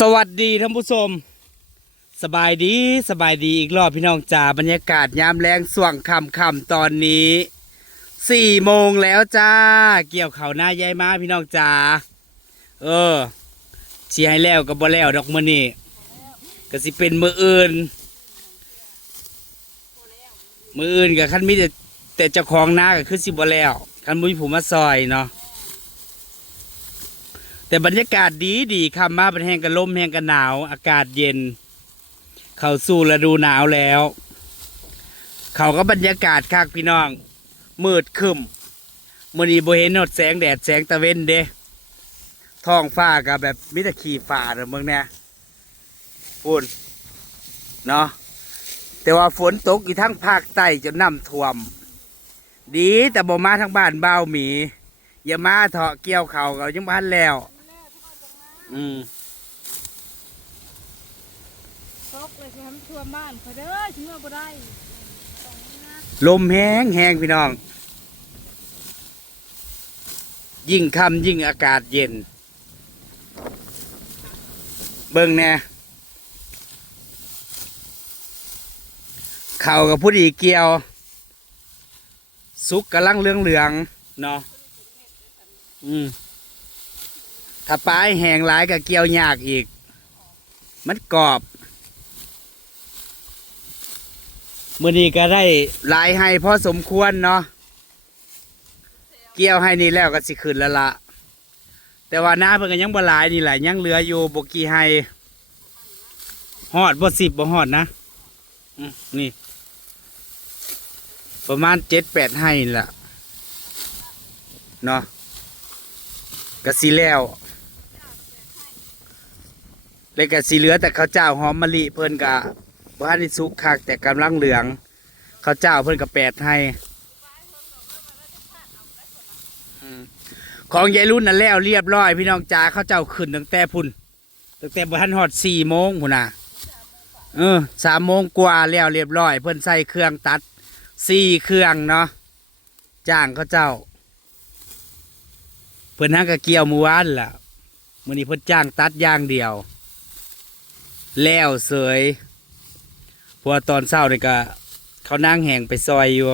สวัสดีท่านผู้ชม สบายดีสบายดีอีกรอบพี่น้องจ๋าบรรยากาศยามแรงส่วงคำคำตอนนี้สี่โมงแล้วจ้า เกี่ยวเขาหน้ายายมาพี่น้องจ๋าเออเชียให้แล้วกับบ่แล้วดอกมือนี่ก็สิเป็นมืออื่น มืออื่นกับคันมีแต่แต่เจ้าของหน้าก็คือสิบ่แล้วคันมุ้ยผมมาซอยเนาะ แต่บรรยากาศดีดีคำมาเป็นแห้งกันลมแห้งกันหนาว อากาศเย็น เข้าสู่ฤดูหนาวแล้ว เขาก็บรรยากาศคักพี่น้อง มืดคึมมื่อนี้บ่เห็นหนดแสงแดดแสงตะเวนเด้ท้องฟ้ากับแบบมิตรขีฟ้าเด้อเมืองเนี่ยพูนเนาะแต่ว่าฝนตกอยู่ทั้งภาคใต้จนน้ำท่วม ดีแต่บ่มาทั้งบ้านเบ้าหมี อย่ามาเถาะเกี่ยวเขาเขายังบ้านแล้ว อืมตกเลยสิทำทั่วบ้านเขาเด้อชิเมื่อบ่ได้ลมแห้งแห้งพี่น้อง ยิ่งค่ำยิ่งอากาศเย็น เบิ่งแน่เข่ากับผู้ดีเกี่ยว สุกกำลังเหลืองเหลืองๆเนาะอืม ถ้าปลายแห้งหลายก็เกี่ยวยากอีก มันกรอบมื่อนี้ก็ได้หลายให้พอสมควรเนาะเกี่ยวให้นี่แล้วก็สิขึ้นแล้วละแต่ว่าหน้าเพิ่นก็ยังบ่หลายนี่แหละยังเหลืออยู่บกี่ให้หอดบ่สิบบ่หอดนะนี่ ประมาณเจ็ดแปดให้ล่ะเนาะก็สิแล้ว เลยก็สิเหลือแต่ข้าวเจ้าหอมมะลิเพิ่นกะบ้านนี่สุกคักแต่กำลังเหลืองข้าวเจ้าเพิ่นกับแปดให้ของยายรุ่นนั่นแล้วเรียบร้อย พี่น้องจ๋าข้าวเจ้าขึ้นตั้งแต่พุ่นตั้งแต่บ้านหอดสี่โมงพุ่นน่ะเออสามโมงกว่าแล้วเรียบร้อย เพิ่นใส่เครื่องตัดสี่เครื่องเนาะจ้างข้าวเจ้า เพิ่นฮักกะเกี่ยวมือวานล่ะมื้อนี้เพิ่นจ้างตัดอย่างเดียว แล้วเสยเพราะว่าตอนเช้านี่ก็เขานั่งแหงไปซอยอยู่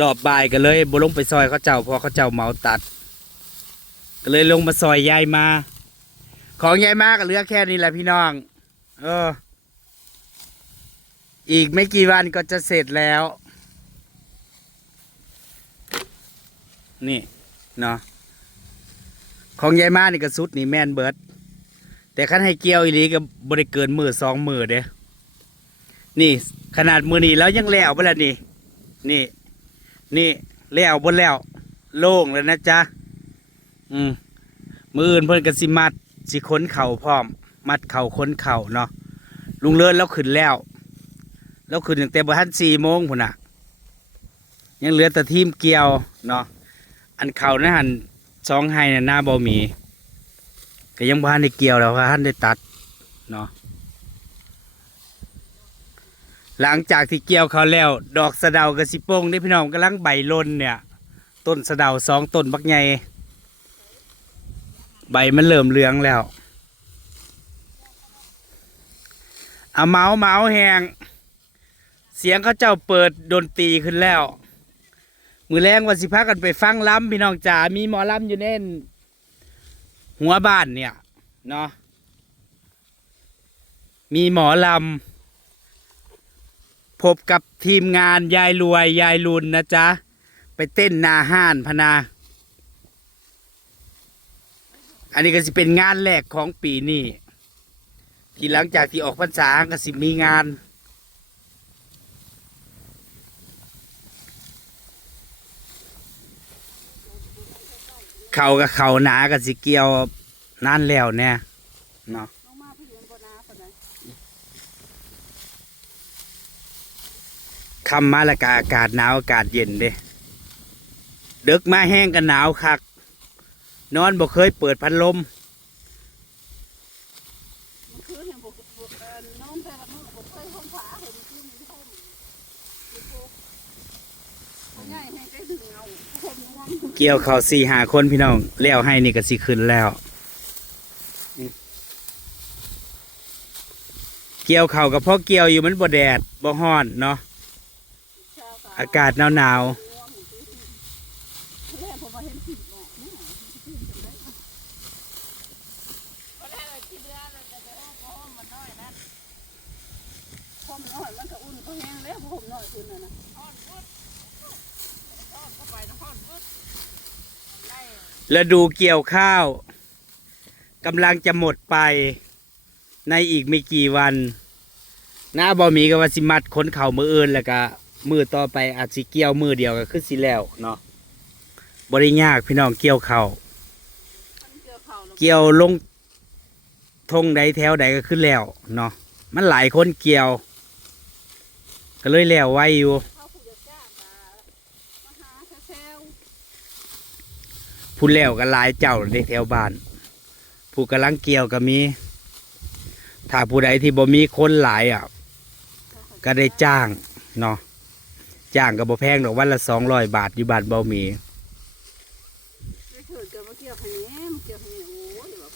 รอบบ่ายก็เลยบ่ลงไปซอยเขาเจ้าพราะเขาเจ้าเหมาตัด ก็เลยลงมาซอยยายมา ของยายมาก็เหลือแค่นี้แหละพี่น้อง เออ อีกไม่กี่วันก็จะเสร็จแล้ว นี่เนาะของยายมานี่ก็สุดนี่แม่นเบิด แต่คันให้เกี่ยวอีหลีก็บ่ได้เกินมือสองมือเด้นี่ ขนาดมือนี้แล้วยังแล้วไปแล้วนี่ นี่ นี่แล้วบนแล้ว โล่งแล้วนะจ๊ะ อืมมืออื่นเพิ่นก็สิมัดสิค้นเข่าพร้อม มัดเข่าค้นเข่าเนาะลุงเลิศแล้วขึ้นแล้ว แล้วขึ้นตั้งแต่บ่ทันสี่โมงพุ่นน่ะ ยังเหลือแต่ทีมเกี่ยวเนาะอันเข่านะหันสองไห้น่ะหน้าบ่มี ก็ยังบ่ทันได้เกี่ยวแล้วท่านได้ตัดเนาะหลังจากที่เกี่ยวเขาแล้ว ดอกสะเดากระสิโป้งนี่พี่น้องกำลังใบลนเนี่ย ต้นสะเดาสองต้นบักใหญ่ใบมันเริ่มเหลืองแล้วเอาเมาส์เมาส์แหงเสียงเขาเจ้าเปิดดนตรีขึ้นแล้ว มือแรงวันสิพากันไปฟังล้ำพี่น้องจ๋ามีหมอล้ำอยู่เน่น หัวบ้านเนี่ยเนาะมีหมอลำพบกับทีมงานยายรวยยายลุนนะจ๊ะ ไปเต้นนาห้านพนา อันนี้ก็สิเป็นงานแรกของปีนี้ที่หลังจากที่ออกพรรษาก็สิมีงานเขากับเขาหนากับสิเกี่ยว นั่นแล้วเนี่ยเนาะลงมาพี่ยังบ่นาปานคำมาละกาอากาศหนาวอากาศเย็นเด้ดึกมาแห้งกันหนาวคัก นอนบ่เคยเปิดพัดลมมันคือเห็นบ่บ่เออนอนแต่ละมือบ่เคยห้องฝาเห็นคือมีห้องมีโป๊กเอาง่ายให้ได้ดึงเอาผมง่วง เกี่ยวเขาสี่หาคนพี่น้องแล้วให้นี่ก็สิขึ้นแล้ว เกี่ยวเข่าวกับพ่อเกี่ยวอยู่มันบ่แดดบ่ฮ้อนเนาะเช้ก็อากาศหนาวหนาวง่วงอยู่ที่ที่แรกผมมาเห็นผิดบอกเนี่ยผิดจังได้อะตอนแรกเลยที่เดือนเราจะไปห้องก็ห้องมันน้อยนะห้องมันน้อยมันก็อุ่นก็แห้งแล้วเพราะผมน้อยขึ้นน่ะนะห้องวุ้ดห้องเข้าไปนะห้องวุ้ดไล่ๆฤดูเกี่ยวข้าวกำลังจะหมดไป ในอีกไม่กี่วันหน้าบ่มีก็ว่าสิมัดขนเข่ามืออื่นแล้วก็มือต่อไปอาจสิเกี่ยวมือเดียวก็คือสิแล้วเนาะบ่ได้ยากพี่น้องเกี่ยวข้าวมันเกี่ยวเข่าเกี่ยวลงทงใดแถวใดก็ขึ้นแล้วเนาะมันหลายคนเกี่ยว ก็เลยแล้วไว้อยู่ผู้จัดจ้างมามาหาแซวผู้แล้วก็หลายเจ้าในแถวบ้าน ผู้กำลังเกี่ยวก็มี ถ้าผู้ใดที่บ่มีคนหลายอะ ก็ได้จ้างเนาะจ้างก็บ่แพงดอกวันละสองร้อยบาทอยู่บ้านเบามีได้เถิดกันมาเกี่ยวให้แหน่มาเกี่ยวให้แหน่โอ้ยเดี๋ยวว่า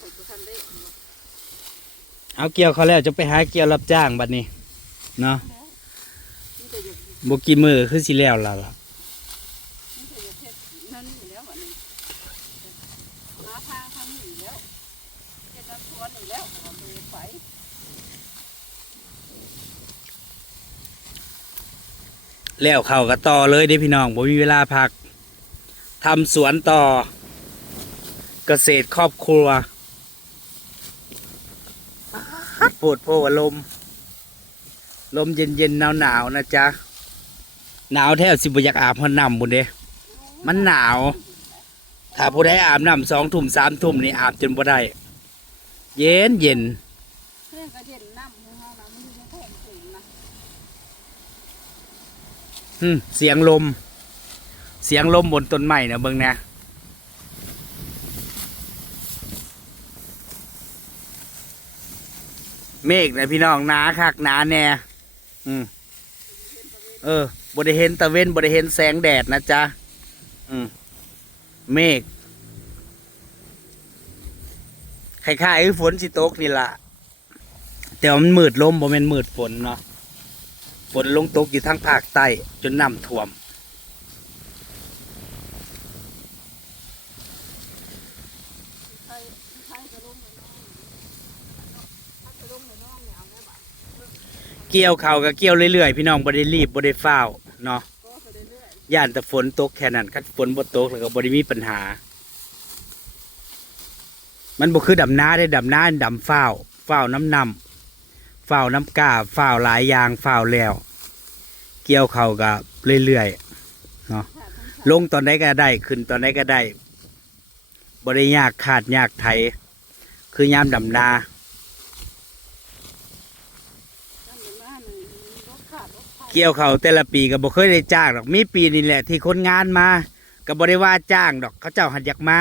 เอาเกี่ยวเขาแล้วจะไปหาเกี่ยวรับจ้างบัดนี้ เนาะนี่แต่อย่าบ่กี่มือคือสิแล้วล่ะล่ะ นี่แต่อย่าเทศนั่นอยู่แล้ววันนี้หาทางทำอยู่แล้วเก็บน้ำสวนอยู่แล้วเอาไปไป แล้วเขาก็ต่อเลยเด้พี่น้องบ่มีเวลาพักทำสวนต่อ เกษตรครอบครัวปวดโพวลม ลมเย็นเย็นหนาวหนาวนะจ๊ะ หนาวแทบสิบอยากอาบพอน้ำบุนเด้มันหนาว ถ้าผู้ใดอาบน้ำสองทุ่มสามทุ่มนี่อาบจนบ่ได้ เย็นเย็น เรื่องกระเด็นน้ำของเรานะมันอยู่ในแท่งสูงนะ เสียงลม เสียงลมบนต้นไม้นะเบิ่งนะเมฆนะพี่น้องหนาคักหนาแน่อืมเออบริเห็นตะเว้นบริเห็นแสงแดดนะจ๊ะอืมเมฆคล้ายๆฝนสิตกนี่ละแต่มันมืดลมบ่แม่นมืดฝนเนาะ ฝนลงตกอยู่ทางภาคใต้จนน้ำท่วม เกี่ยวเขาวก็เกี่ยวเรื่อยๆ พี่น้องบ่ได้รีบบ่ได้ฟ้าวเนาะย่านแต่ฝนตกแค่นั้นคันฝนบ่ตกแล้วก็บ่ได้มีปัญหา มันบ่คือดำนาได้ดำนาดำฟ้าวฟ้าวน้ำนำ ฟ้าวน้ำกาฟ้าวหลายอย่างฟ้าวแล้ว เกี่ยวเขาวก็เรื่อยๆเนาะลงตอนไหนก็ได้ ขึ้นตอนไหนก็ได้บ่ได้ยากขาดยากไถ คือยามดำนาทั้งหมดาเกี่ยวเขาแต่ละปีก็บ่เคยได้จ้างดอกมีปีนี่แหละ ที่คนงานมาก็บ่ได้ว่าจ้างดอกเขาเจ้าหัดอยากมา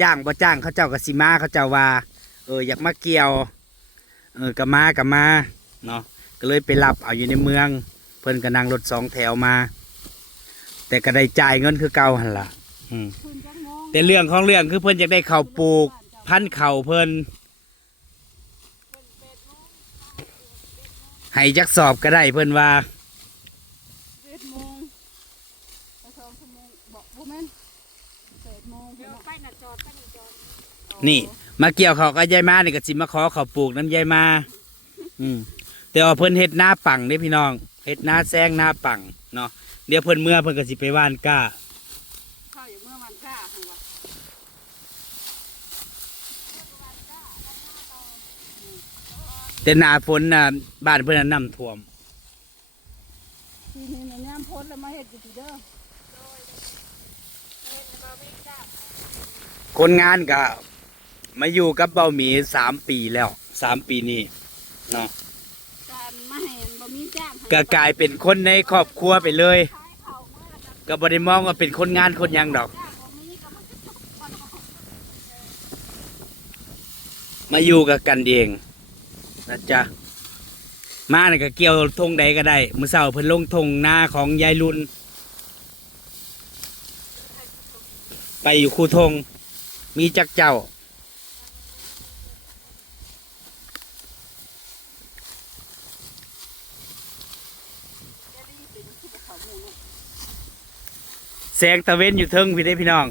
จ้างบ่จ้างเขาเจ้าก็สิมาเขาเจ้าว่า เอออยากมาเกี่ยว เออก็มาก็มาเนาะก็เลยไปรับเอาอยู่ในเมือง เพิ่นก็นั่งรถสองแถวมา แต่ก็ได้จ่ายเงินคือเก่าหั่นล่ะอืมคุณจังมองแต่เรื่องของเรื่องคือเพิ่นอยากได้ข้าวปลูก พันธุ์ข้าวเพิ่นให้จักสอบก็ได้เพิ่นว่าเจ็ดโมงไปสองชั่วโมงบอกบุแม่นเจ็ดโมงเดี๋ยวไปน่ะจอดไปน่ะจอดนี่ มาเกี่ยวเขาวก็ยายมานี่ก็สิมาขอเขาวปลูกน้ำยายมา อืมแต่ว่าเพิ่นเฮ็ดหน้าปังเด้พี่น้องเฮ็ดหน้าแซงหน้าปังเนาะเดี๋ยวเพิ่นเมื่อเพิ่นก็สิไปว่านก้าเข้าอยู่เมื่อวันก้าหังวะแต่หน้าฝนน่ะบ้านเพิ่นน่ะน้ำท่วมทีนี้ในน้ำพ้นแล้วมาเฮ็ดอยู่ที่เด้อคนงานก็ มาอยู่กับเบาหมีสามปีแล้วสามปีนี้เนาะการมาให้บ่มีจ้างก็กลายเป็นคนในครอบครัวไปเลย ขายเขาเมื่อแล้วก็ก็บ่ได้มองว่าเป็นคนงานคนหยังดอก จ้างบ่มีก็มันก็ตกคนละคนมาอยู่กับกันเองนะจ๊ะมานี่ก็เกี่ยวทงใดก็ได้มื้อเช้าเพิ่นลงทงหน้าของยายรุ่น ไปอยู่คูทงมีจักเจ้า สงตะเว้นอยู่เทิงพี่ได้พี่น้อง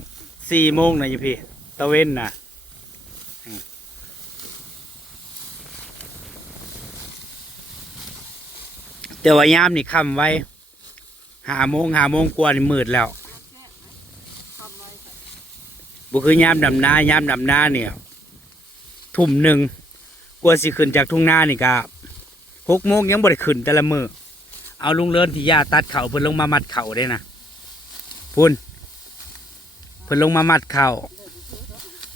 สี่โมงนะอยู่พี่ ตะเว้นนะแต่ว่ายามนี่ค่ำไว้หาโมงหาโมงกว่านี่มืดแล้วบุคือยามดำนายามดำนาเนี่ย ทุ่มหนึ่งกว่าสิขึ้นจากทุ่งนานี่กะหกโมงยังบ่ได้ขึ้นแต่ละมือเอาลุงเลินที่ยาตัดเขาเพิ่นลงมามัดเขาได้นะ พุ่นเพิ่นลงมามัดเข่า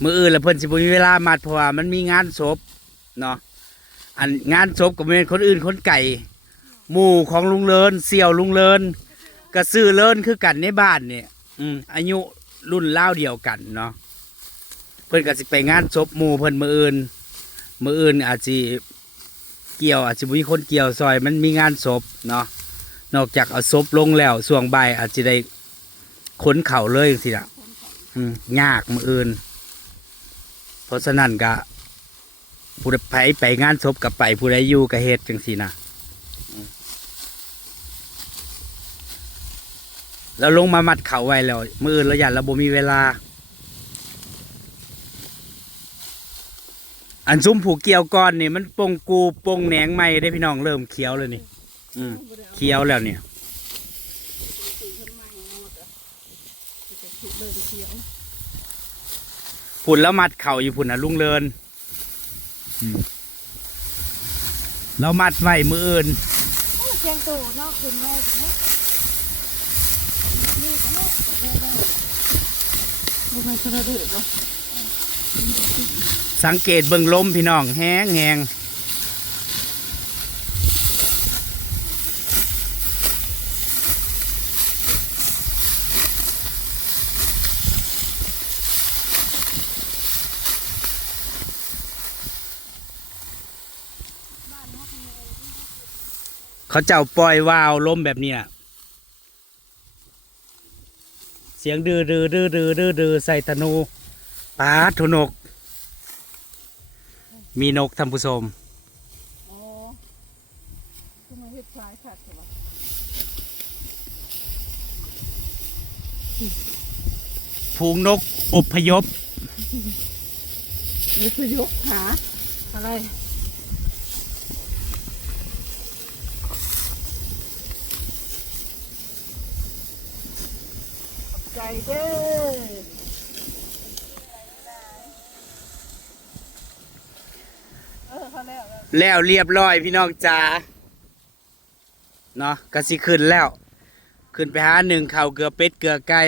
มืออื่นแล้วเพิ่นสิบ่มีเวลามัดเพราะว่ามันมีงานศพเนาะอันงานศพก็บ่แม่นคนอื่นคนไก่หมู่ของลุงเลินเสี่ยวลุงเลินก็ซื้อเลินคือกันในบ้านเนี่ยอืมอายุรุ่นเล่าเดียวกันเนาะเพิ่นก็สิไปงานศพหมู่เพิ่นมืออื่นมืออื่นอาจสิเกี่ยวอาจสิบ่มีคนเกี่ยวซอยมันมีงานศพเนาะนอกจากเอาศพลงแล้วส่วงบ่าอาจจะได้ ขนเข่าเลยสิละอืมยากมืออื่น เพราะฉะนั้นก็ผู้ใดไปไปงานศพกับไปผู้ใดอยู่กับเฮ็ดจังซี่นะอืมแล้วลงมามัดเข่าไว้แล้ว มืออื่นเราอยากเราบ่มีเวลา อันซุ้มผูกเกี่ยวก้อนนี่มันปงกูปงแหนงใหม่ได้พี่น้องเริ่มเขียวเลยนี่ อืมบ่ได้เอาเขียวแล้วเนี่ย สีขึ้นมาให้หมดอะจะขีดเลยเขียว ผุนแล้วมัดเข่าอยู่ผุนนะลุงเลินเรามัดไว้มืออื่นโอ้แกงโตเนาะขึ้นไว้จังเนาะนี่จังเนาะได้ได้บ่แม่นกระเดือดเนาะสังเกตเบิ่งลมพี่น้องแห้งแหง บ้านเนาะข้างใน เขาเจ้าปล่อยวาวล้มแบบเนี้ยเสียงดื้อดื้อดื้อดื้อดื้อดื้อใส่ธนูปาดทุนก มีนกท่านผู้ชมอ๋อคือมเฮ็ดคล้ายคักใช่ปะผูงนกอพยพนี่คือยกหาอะไร ขอบใจเด้อเออเขาแล้วแล้วแล้วเรียบร้อยพี่น้องจ๋าเนาะก็สิขึ้นแล้ว ขึ้นไปหาหนึ่งเข่าวเกลือเป็ดเกลือไก่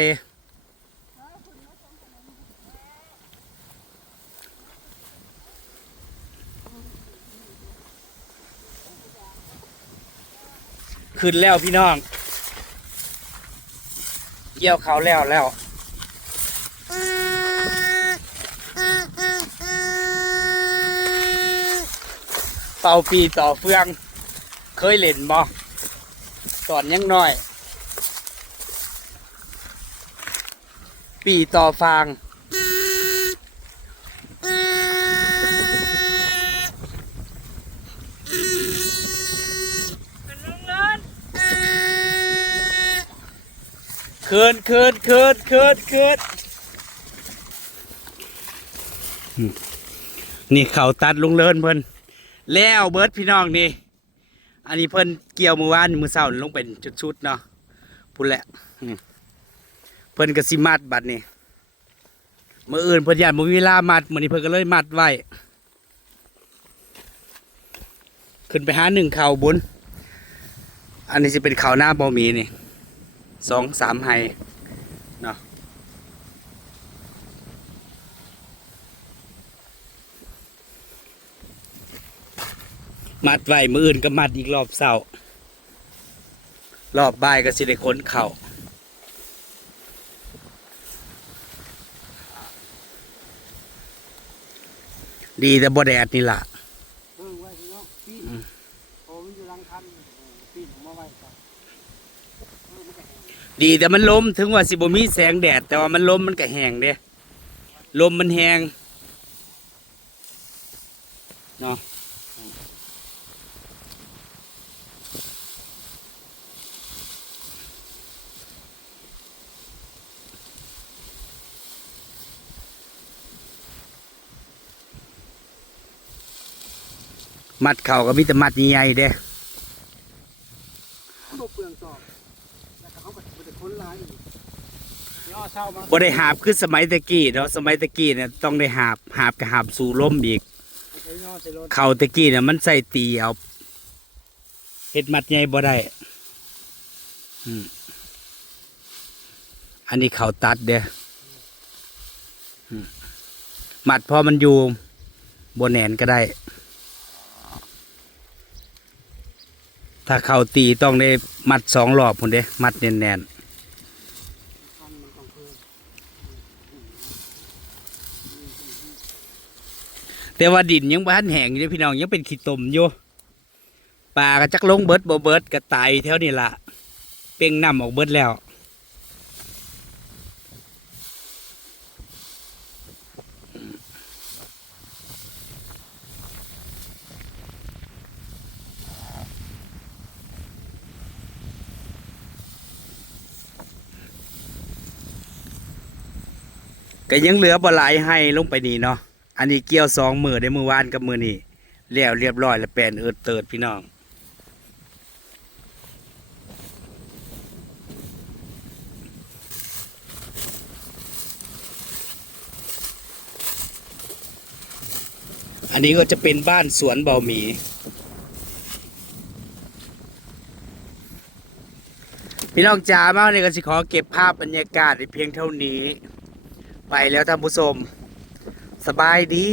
ขึ้นแล้วพี่น้อง เกี่ยวเขาแล้วแล้วเป่าปีต่อเฟือง เคยเล่นบ่ตอนยังน้อย ปีต่อฟาง คืนคืนคืนคืนคืนนี่เขาตัดลุงเลินเพิ่นแล้วเบิร์ดพี่น้องนี่ อันนี้เพิ่นเกี่ยวมือวานมือเศร้าลงเป็นชุดๆเนาะพูดแหละเพิ่นก็สิมัดบัดนี่เมืออื่นเพิ่นยานมีเวลามัดมือนี้เพิ่นก็เลยมัดไว้ขึ้นไปหาหนึ่งเข่าบุญอันนี้จะเป็นเข่าหน้าบ่มีนี่ สองสามไฮเนาะมัดไว้มืออื่นก็มัดอีกรอบเสารอบบ่ายก็สิได้ขนเข่าดีแต่บ่แดดนี่ล่ะ ดีแต่มันลมถึงว่าสิบมีแสงแดด แต่ว่ามันลมมันก็แห้งเด้ลมมันแห้งเนาะมัดเข่าก็มีแต่มัดใหญ่ๆเด้ บ่ได้หาบคือสมัยตะกี้เนาะสมัยตะกี้เนี่ยต้องได้หาบหาบกับหาบสู่ลมอีกใช้ย่อใส่รถเข่าตะกี้เนี่ยมันใส่ตีเอาเฮ็ดมัดใหญ่บ่ได้อืมอันนี้เข่าตัดเด้ออืมมัดพอมันอยู่บนแหนนก็ได้ ถ้าเข่าตีต้องได้มัดสองรอบพุ่นเด้มัดแน่นพันมันต้องเพิ่ม ๆ แต่ว่าดินยังบ้านแห้งอยู่เด้อพี่น้องยังเป็นขี้ตมอยู่ปลาก็จักลงเบิดบ่เบิดก็ตายแถวนี้ละเป่งน้ำออกเบิดแล้วก็ยังเหลือบ่หลายให้ลงไปนี่เนาะ อันนี้เกี่ยวสองมือได้มือวานกับมือนี่แล้วเรียบร้อยแล้วแปลนเอิดเติดพี่น้องอันนี้ก็จะเป็นบ้านสวนเบาหมี พี่น้องจ๋ามากเลยก็สิขอเก็บภาพบรรยากาศในเพียงเท่านี้ ไปแล้วท่านผู้ชม สบายดี